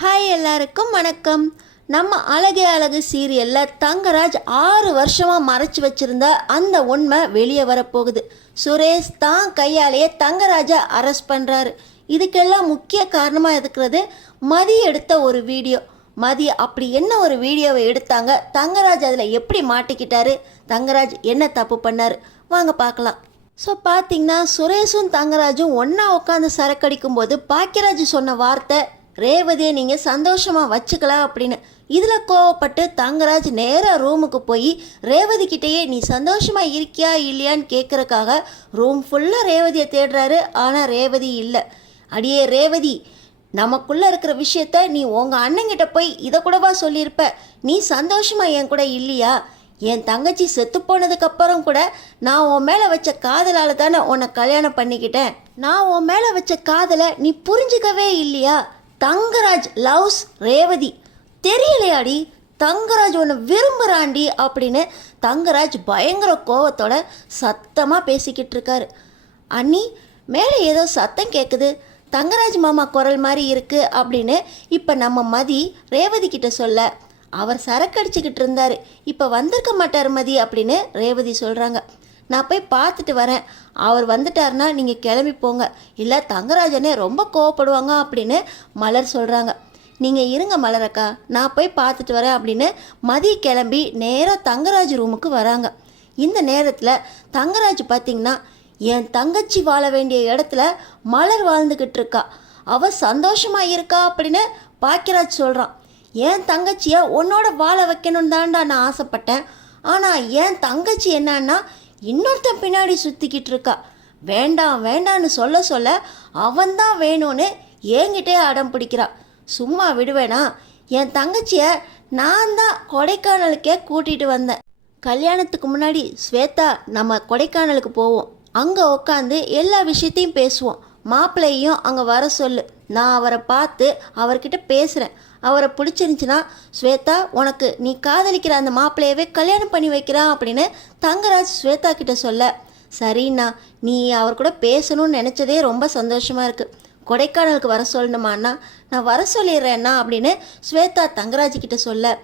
Hi எல்லாருக்கும் வணக்கம். நம்ம அழகே அழகு சீரியலில் தங்கராஜ் 6 வருஷமாக மறைச்சி வச்சிருந்த அந்த உண்மை வெளியே வரப்போகுது. சுரேஷ் தான் கையாலேயே தங்கராஜை அரெஸ்ட் பண்ணுறாரு. இதுக்கெல்லாம் முக்கிய காரணமாக இருக்கிறது மதி எடுத்த ஒரு வீடியோ. மதி அப்படி என்ன ஒரு வீடியோவை எடுத்தாங்க, தங்கராஜ் அதில் எப்படி மாட்டிக்கிட்டாரு, தங்கராஜ் என்ன தப்பு பண்ணார், வாங்க பார்க்கலாம். ஸோ பார்த்தீங்கன்னா சுரேஷும் தங்கராஜும் ஒன்றா உட்காந்து சரக்கடிக்கும் போது பாக்கியராஜ் சொன்ன வார்த்தை, ரேவதியை நீங்கள் சந்தோஷமாக வச்சுக்கலாம் அப்படின்னு. இதில் கோவப்பட்டு தங்கராஜ் நேராக ரூமுக்கு போய் ரேவதி கிட்டேயே நீ சந்தோஷமாக இருக்கியா இல்லையான்னு கேட்குறக்காக ரூம் ஃபுல்லாக ரேவதியை தேடுறாரு. ஆனால் ரேவதி இல்லை. அடியே ரேவதி, நமக்குள்ளே இருக்கிற விஷயத்த நீ உங்கள் அண்ணங்கிட்ட போய் இதை கூடவா சொல்லியிருப்ப? நீ சந்தோஷமாக என் கூட இல்லையா? என் தங்கச்சி செத்து போனதுக்கப்புறம் கூட நான் உன் மேலே வச்ச காதலால் தானே உன்னை கல்யாணம் பண்ணிக்கிட்டேன். நான் உன் மேலே வச்ச காதலை நீ புரிஞ்சிக்கவே இல்லையா? தங்கராஜ் லவ்ஸ் ரேவதி, தெரியலையாடி? தங்கராஜ் உன்னை விரும்புகிறாண்டி அப்படின்னு தங்கராஜ் பயங்கர கோவத்தோட சத்தமாக பேசிக்கிட்டு இருக்காரு. அண்ணி, மேலே ஏதோ சத்தம் கேட்குது, தங்கராஜ் மாமா குரல் மாதிரி இருக்குது அப்படின்னு இப்போ நம்ம மதி ரேவதி கிட்ட சொல்ல, அவர் சரக்கடிச்சிக்கிட்டு இருந்தார், இப்போ வந்திருக்க மாட்டார் மதி அப்படின்னு ரேவதி சொல்கிறாங்க. நான் போய் பார்த்துட்டு வரேன், அவர் வந்துட்டார்னா நீங்கள் கிளம்பி போங்க, இல்லை தங்கராஜனே ரொம்ப கோவப்படுவாங்க அப்படின்னு மலர் சொல்கிறாங்க. நீங்கள் இருங்க மலரக்கா, நான் போய் பார்த்துட்டு வரேன் அப்படின்னு மதி கிளம்பி நேராக தங்கராஜ் ரூமுக்கு வராங்க. இந்த நேரத்தில் தங்கராஜ் பார்த்திங்கன்னா என் தங்கச்சி வாழ வேண்டிய இடத்துல மலர் வாழ்ந்துக்கிட்டு இருக்கா, அவள் சந்தோஷமாக இருக்கா அப்படின்னு பாக்கியராஜ் சொல்கிறான். என் தங்கச்சியை உன்னோட வாழ வைக்கணும்னு தான்டா நான் ஆசைப்பட்டேன், ஆனால் என் தங்கச்சி என்னன்னா இன்னொருத்தன் பின்னாடி சுற்றிக்கிட்டு இருக்கா, வேண்டாம் வேண்டான்னு சொல்ல சொல்ல அவன்தான் வேணும்னு என்கிட்டே அடம் பிடிக்கிறா. சும்மா விடுவேனா? என் தங்கச்சியை நான் தான் கொடைக்கானலுக்கே கூட்டிகிட்டு வந்தேன். கல்யாணத்துக்கு முன்னாடி ஸ்வேதா நம்ம கொடைக்கானலுக்கு போவோம், அங்கே உட்காந்து எல்லா விஷயத்தையும் பேசுவோம், மாப்பிள்ளையும் அங்கே வர சொல்லு, நான் அவரை பார்த்து அவர்கிட்ட பேசுகிறேன், அவரை பிடிச்சிருந்துச்சின்னா ஸ்வேதா உனக்கு நீ காதலிக்கிற அந்த மாப்பிள்ளையவே கல்யாணம் பண்ணி வைக்கிறான் அப்படின்னு தங்கராஜ் ஸ்வேதா கிட்ட சொல்ல, சரிண்ணா நீ அவர் கூட பேசணும்னு நினச்சதே ரொம்ப சந்தோஷமாக இருக்குது, கொடைக்கானலுக்கு வர சொல்லணுமாண்ணா, நான் வர சொல்லிடுறேன்னா அப்படின்னு ஸ்வேதா தங்கராஜ் கிட்ட சொல்ல,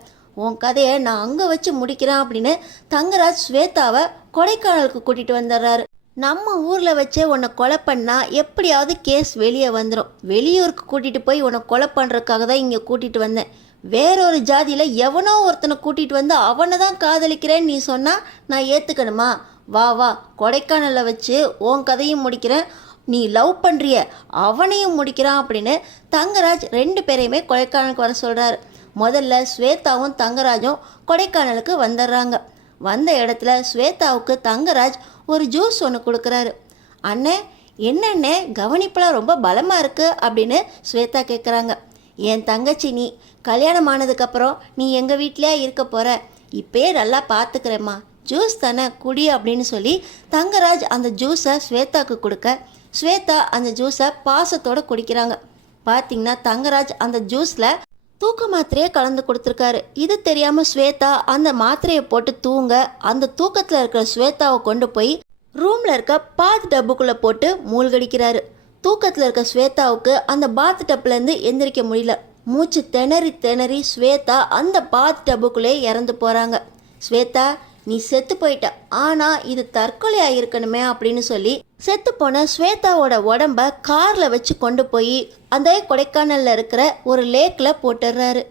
உன் கதையை நான் அங்கே வச்சு முடிக்கிறேன் அப்படின்னு தங்கராஜ் ஸ்வேதாவை கொடைக்கானலுக்கு கூட்டிகிட்டு வந்துடுறாரு. நம்ம ஊரில் வச்சே உன்னை கொலை பண்ணால் எப்படியாவது கேஸ் வெளியே வந்துடும், வெளியூருக்கு கூட்டிகிட்டு போய் உன்னை கொலை பண்ணுறதுக்காக தான் இங்கே கூட்டிகிட்டு வந்தேன், வேறொரு ஜாதியில் எவனோ ஒருத்தனை கூட்டிகிட்டு வந்து அவனை தான் காதலிக்கிறேன்னு நீ சொன்னால் நான் ஏற்றுக்கணுமா? வா வா, கொடைக்கானலில் வச்சு உன் கதையும் முடிக்கிறேன், நீ லவ் பண்ணுறிய அவனையும் முடிக்கிறான் அப்படின்னு தங்கராஜ் 2 பேரையுமே கொடைக்கானலுக்கு வர சொல்கிறாரு. முதல்ல ஸ்வேதாவும் தங்கராஜும் கொடைக்கானலுக்கு வந்துடுறாங்க. வந்த இடத்துல ஸ்வேதாவுக்கு தங்கராஜ் ஒரு ஜூஸ் ஒன்று கொடுக்குறாரு. அண்ணே, என்னண்ணே கவனிப்பெலாம் ரொம்ப பலமாக இருக்குது அப்படின்னு ஸ்வேதா கேட்குறாங்க. என் தங்கச்சி நீ கல்யாணம் ஆனதுக்கப்புறம் நீ எங்கள் வீட்டிலே இருக்க போகிற, இப்போயே நல்லா பார்த்துக்கிறேம்மா, ஜூஸ் தானே குடி அப்படின்னு சொல்லி தங்கராஜ் அந்த ஜூஸை ஸ்வேதாவுக்கு கொடுக்க, ஸ்வேதா அந்த ஜூஸை பாசத்தோடு குடிக்கிறாங்க. பார்த்திங்கன்னா தங்கராஜ் அந்த ஜூஸில் தூக்க மாத்திரையே கலந்து கொடுத்துருக்காரு. இது தெரியாமல் ஸ்வேதா அந்த மாத்திரையை போட்டு தூங்க, அந்த தூக்கத்தில் இருக்கிற ஸ்வேதாவை கொண்டு போய் ரூமில் இருக்க பாத் டப்புக்குள்ளே போட்டு மூழ்கடிக்கிறாரு. தூக்கத்தில் இருக்க ஸ்வேதாவுக்கு அந்த பாத் டப்புலேருந்து எந்திரிக்க முடியல, மூச்சு திணறி திணறி ஸ்வேதா அந்த பாத் டப்புக்குள்ளே இறந்து போகிறாங்க. ஸ்வேதா நீ செத்து போயிட்ட, ஆனால் இது தற்கொலையாக இருக்கணுமே அப்படின்னு சொல்லி செத்து போன ஸ்வேதாவோட உடம்ப காரில் வச்சு கொண்டு போய் அந்த கொடைக்கானலில் இருக்கிற ஒரு லேக்கில் போட்டுடுறாரு.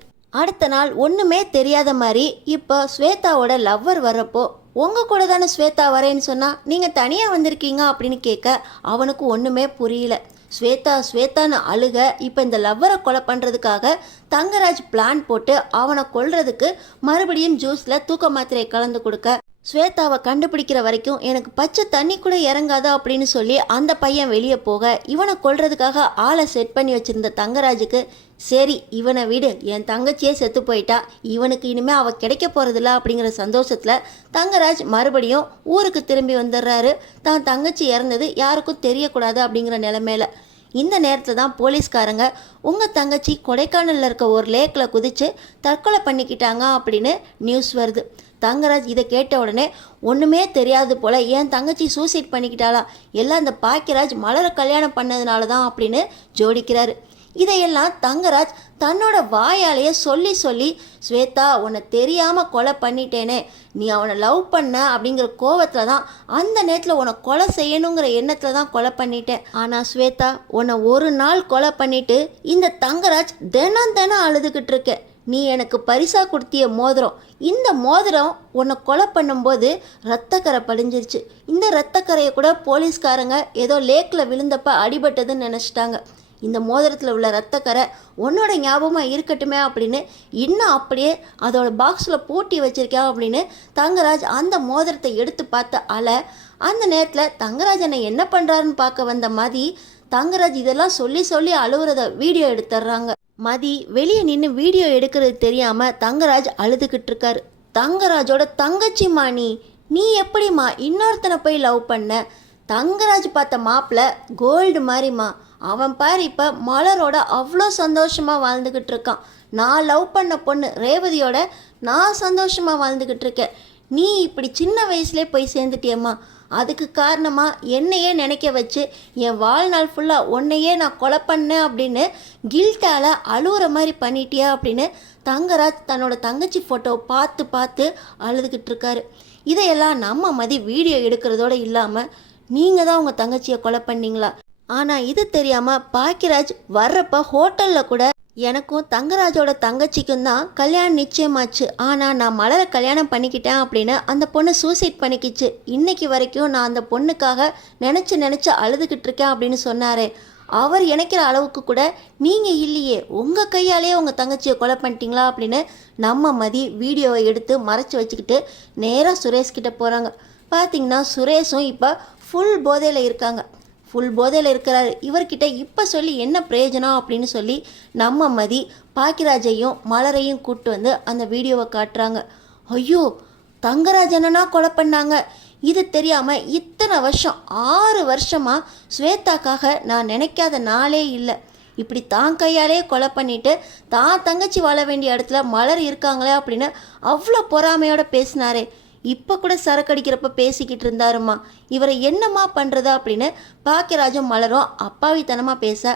அடுத்த நாள் ஒன்றுமே தெரியாத மாதிரி இப்போ ஸ்வேதாவோட லவ்வர் வர்றப்போ, உங்கள் கூட தானே ஸ்வேதா வரேன்னு சொன்னால் நீங்கள் தனியாக வந்திருக்கீங்க அப்படின்னு கேட்க அவனுக்கு ஒன்றுமே புரியல. ஸ்வேதா ஸ்வேதான்னு அழுக. இப்போ இந்த லவ்வரை கொலை பண்ணுறதுக்காக தங்கராஜ் பிளான் போட்டு அவனை கொல்றதுக்கு மறுபடியும் ஜூஸில் தூக்க மாத்திரையை கலந்து கொடுக்க, ஸ்வேதாவை கண்டுபிடிக்கிற வரைக்கும் எனக்கு பச்சை தண்ணி கூட இறங்காதா அப்படின்னு சொல்லி அந்த பையன் வெளியே போக, இவனை கொல்றதுக்காக ஆளை செட் பண்ணி வச்சுருந்த தங்கராஜுக்கு, சரி இவனை விடு, என் தங்கச்சியே செத்து போயிட்டா, இவனுக்கு இனிமேல் அவள் கிடைக்க போகிறதில்ல அப்படிங்கிற சந்தோஷத்தில் தங்கராஜ் மறுபடியும் ஊருக்கு திரும்பி வந்துடுறாரு. தான் தங்கச்சி இறந்தது யாருக்கும் தெரியக்கூடாது அப்படிங்கிற நிலைமையில. இந்த நேரத்தில் தான் போலீஸ்காரங்க உங்கள் தங்கச்சி கொடைக்கானலில் இருக்க ஒரு லேக்கில் குதித்து தற்கொலை பண்ணிக்கிட்டாங்க அப்படின்னு நியூஸ் வருது. தங்கராஜ் இதை கேட்ட உடனே ஒன்றுமே தெரியாது போல் என் தங்கச்சி சூசைட் பண்ணிக்கிட்டாளா, எல்லாம் அந்த பாக்கியராஜ் மலரை கல்யாணம் பண்ணதுனால தான் அப்படின்னு ஜோடிக்கிறாரு. இதையெல்லாம் தங்கராஜ் தன்னோட வாயாலேயே சொல்லி சொல்லி ஸ்வேதா உன்னை தெரியாமல் கொலை பண்ணிட்டேனே, நீ அவனை லவ் பண்ண அப்படிங்கிற கோவத்தில் தான் அந்த நேரத்தில் உன்னை கொலை செய்யணுங்கிற எண்ணத்தில் தான் கொலை பண்ணிட்டேன். ஆனால் ஸ்வேதா உன்னை ஒரு நாள் கொலை பண்ணிட்டு இந்த தங்கராஜ் தினம் தினம் அழுதுகிட்டு இருக்கேன். நீ எனக்கு பரிசாக கொடுத்திய மோதிரம், இந்த மோதிரம் உன்னை கொலை பண்ணும்போது ரத்தக்கரை படிஞ்சிருச்சு. இந்த ரத்தக்கரையை கூட போலீஸ்காரங்க ஏதோ லேக்கில் விழுந்தப்ப அடிபட்டதுன்னு நினச்சிட்டாங்க. இந்த மோதிரத்தில் உள்ள ரத்தக்கரை உன்னோட ஞாபகமாக இருக்கட்டுமே அப்படின்னு இன்னும் அப்படியே அதோட பாக்ஸில் பூட்டி வச்சிருக்கேன் அப்படின்னு தங்கராஜ் அந்த மோதிரத்தை எடுத்து பார்த்த அந்த நேரத்தில் தங்கராஜ் என்னை என்ன பண்ணுறாருன்னு பார்க்க வந்த மதி தங்கராஜ் இதெல்லாம் சொல்லி சொல்லி அழுகுறத வீடியோ எடுத்துடுறாங்க. மதி வெளியே நின்று வீடியோ எடுக்கிறது தெரியாமல் தங்கராஜ் அழுதுகிட்டு இருக்காரு. தங்கராஜோட தங்கச்சிம்மா நீ எப்படிம்மா இன்னொருத்தனை போய் லவ் பண்ண? தங்கராஜ் பார்த்த மாப்பிள்ள கோல்டு மாதிரிம்மா, அவன் பாரு இப்போ மலரோட அவ்வளோ சந்தோஷமாக வாழ்ந்துக்கிட்டு இருக்கான். நான் லவ் பண்ண பொண்ணு ரேவதியோட நான் சந்தோஷமாக வாழ்ந்துக்கிட்டு இருக்கேன். நீ இப்படி சின்ன வயசுலேயே போய் சேர்ந்துட்டியம்மா, அதுக்கு காரணமாக என்னையே நினைக்க வச்சு என் வாழ்நாள் ஃபுல்லாக உன்னையே நான் கொலை பண்ணேன் அப்படின்னு கில்ட்டால் அழுகுற மாதிரி பண்ணிட்டியா அப்படின்னு தங்கராஜ் தன்னோட தங்கச்சி ஃபோட்டோவை பார்த்து பார்த்து அழுதுகிட்டு இருக்காரு. இதையெல்லாம் நம்ம மதி வீடியோ எடுக்கிறதோடு இல்லாமல் நீங்கள் தான் உங்கள் தங்கச்சியை கொலை பண்ணீங்களா? ஆனால் இது தெரியாமல் பாக்கியராஜ் வர்றப்ப ஹோட்டலில் கூட எனக்கும் தங்கராஜோட தங்கச்சிக்கும் தான் கல்யாணம் நிச்சயமாச்சு, ஆனால் நான் மலரை கல்யாணம் பண்ணிக்கிட்டேன் அப்படின்னு அந்த பொண்ணு சூசைட் பண்ணிக்கிச்சு. இன்னைக்கு வரைக்கும் நான் அந்த பொண்ணுக்காக நினச்சி அழுதுகிட்டு இருக்கேன் அப்படின்னு சொன்னாரே, அவர் நினைக்கிற அளவுக்கு கூட நீங்கள் இல்லையே, உங்கள் கையாலேயே உங்கள் தங்கச்சியை கொலை பண்ணிட்டீங்களா அப்படின்னு நம்ம மதி வீடியோவை எடுத்து மறைச்சி வச்சுக்கிட்டு நேராக சுரேஷ்கிட்ட போகிறாங்க. பார்த்திங்கன்னா சுரேஷும் இப்போ ஃபுல் போதையில் இருக்காங்க. ஃபுல் போதையில் இருக்கிறாரு. இவர்கிட்ட இப்போ சொல்லி என்ன பிரயோஜனம் அப்படின்னு சொல்லி நம்ம மதி பாக்கியராஜையும் மலரையும் கூப்பிட்டு வந்து அந்த வீடியோவை காட்டுறாங்க. ஐயோ, தங்கராஜனா கொலை பண்ணாங்க, இது தெரியாமல் இத்தனை வருஷம் 6 வருஷமாக ஸ்வேதாக்காக நான் நினைக்காத நாளே இல்லை. இப்படி தான் கையாலே கொலை பண்ணிட்டு தான் தங்கச்சி வாழ வேண்டிய இடத்துல மலர் இருக்காங்களே அப்படின்னு அவ்வளோ பொறாமையோடு பேசினாரே. இப்போ கூட சரக்கடிக்கிறப்ப பேசிக்கிட்டு இருந்தாருமா, இவரை என்னம்மா பண்ணுறதா அப்படின்னு பாக்கியராஜும் மலரும் அப்பாவித்தனமாக பேச,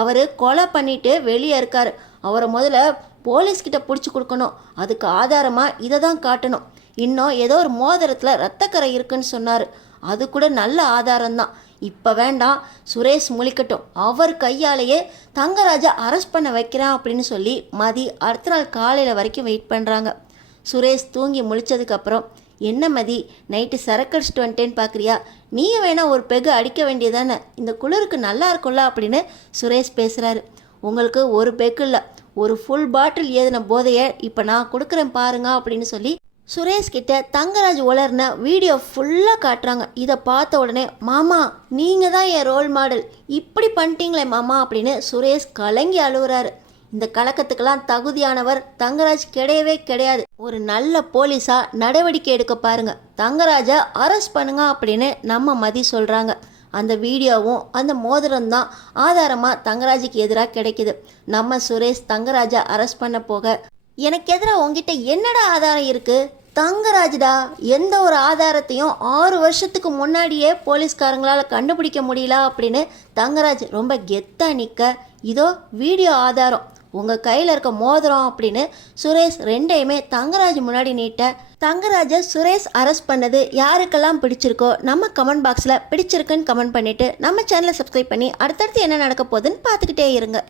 அவர் கொலை பண்ணிட்டு வெளியே இருக்கார், அவரை முதல்ல போலீஸ்கிட்ட பிடிச்சி கொடுக்கணும், அதுக்கு ஆதாரமாக இதை தான் காட்டணும். இன்னும் ஏதோ ஒரு மோதிரத்தில் ரத்தக்கரை இருக்குன்னு சொன்னார், அது கூட நல்ல ஆதாரம்தான். இப்போ வேண்டாம், சுரேஷ் முழிக்கட்டும், அவர் கையாலேயே தங்கராஜை அரெஸ்ட் பண்ண வைக்கிறான் அப்படின்னு சொல்லி மதி அடுத்த நாள் காலையில் வரைக்கும் வெயிட் பண்ணுறாங்க. சுரேஷ் தூங்கி முழிச்சதுக்கப்புறம், என்ன மதி நைட்டு சரக்கடிச்சிட்டு வந்துட்டேன்னு பார்க்குறியா, நீயும் வேணா ஒரு பெகு அடிக்க வேண்டியதானே, இந்த குளிருக்கு நல்லா இருக்கும்ல அப்படின்னு சுரேஷ் பேசுகிறாரு. உங்களுக்கு ஒரு பெக்கு இல்லை, ஒரு ஃபுல் பாட்டில் ஏதின போதையை இப்போ நான் கொடுக்குறேன் பாருங்க அப்படின்னு சொல்லி சுரேஷ் கிட்ட தங்கராஜ் உளர்ன வீடியோ ஃபுல்லாக காட்டுறாங்க. இதை பார்த்த உடனே, மாமா நீங்கள் தான் என் ரோல் மாடல், இப்படி பண்ணிட்டீங்களே மாமா அப்படின்னு சுரேஷ் கலங்கி அழுகுறாரு. இந்த கலக்கத்துக்கெல்லாம் தகுதியானவர் தங்கராஜ் கிடையவே கிடையாது. ஒரு நல்ல போலீஸா நடவடிக்கை எடுக்க பாருங்க, தங்கராஜை அரெஸ்ட் பண்ணுங்க அப்படின்னு நம்ம மதி சொல்றாங்க. அந்த வீடியோவும் அந்த மோதிரம் தான் ஆதாரமாக தங்கராஜுக்கு எதிராக கிடைக்குது. நம்ம சுரேஷ் தங்கராஜை அரெஸ்ட் பண்ண போக, எனக்கு எதிராக உங்ககிட்ட என்னடா ஆதாரம் இருக்கு? தங்கராஜ்டா, எந்த ஒரு ஆதாரத்தையும் 6 வருஷத்துக்கு முன்னாடியே போலீஸ்காரங்களால் கண்டுபிடிக்க முடியல அப்படின்னு தங்கராஜ் ரொம்ப கெத்தா நிற்க, இதோ வீடியோ ஆதாரம், உங்கள் கையில் இருக்க மோதிரம் அப்படின்னு சுரேஷ் ரெண்டையுமே தங்கராஜ் முன்னாடி நீட்ட, தங்கராஜை சுரேஷ் அரெஸ்ட் பண்ணது யாருக்கெல்லாம் பிடிச்சிருக்கோ நம்ம கமெண்ட் பாக்ஸில் பிடிச்சிருக்குன்னு கமெண்ட் பண்ணிவிட்டு நம்ம சேனலை சப்ஸ்கிரைப் பண்ணி அடுத்தடுத்து என்ன நடக்க போகுதுன்னு பார்த்துக்கிட்டே இருங்க.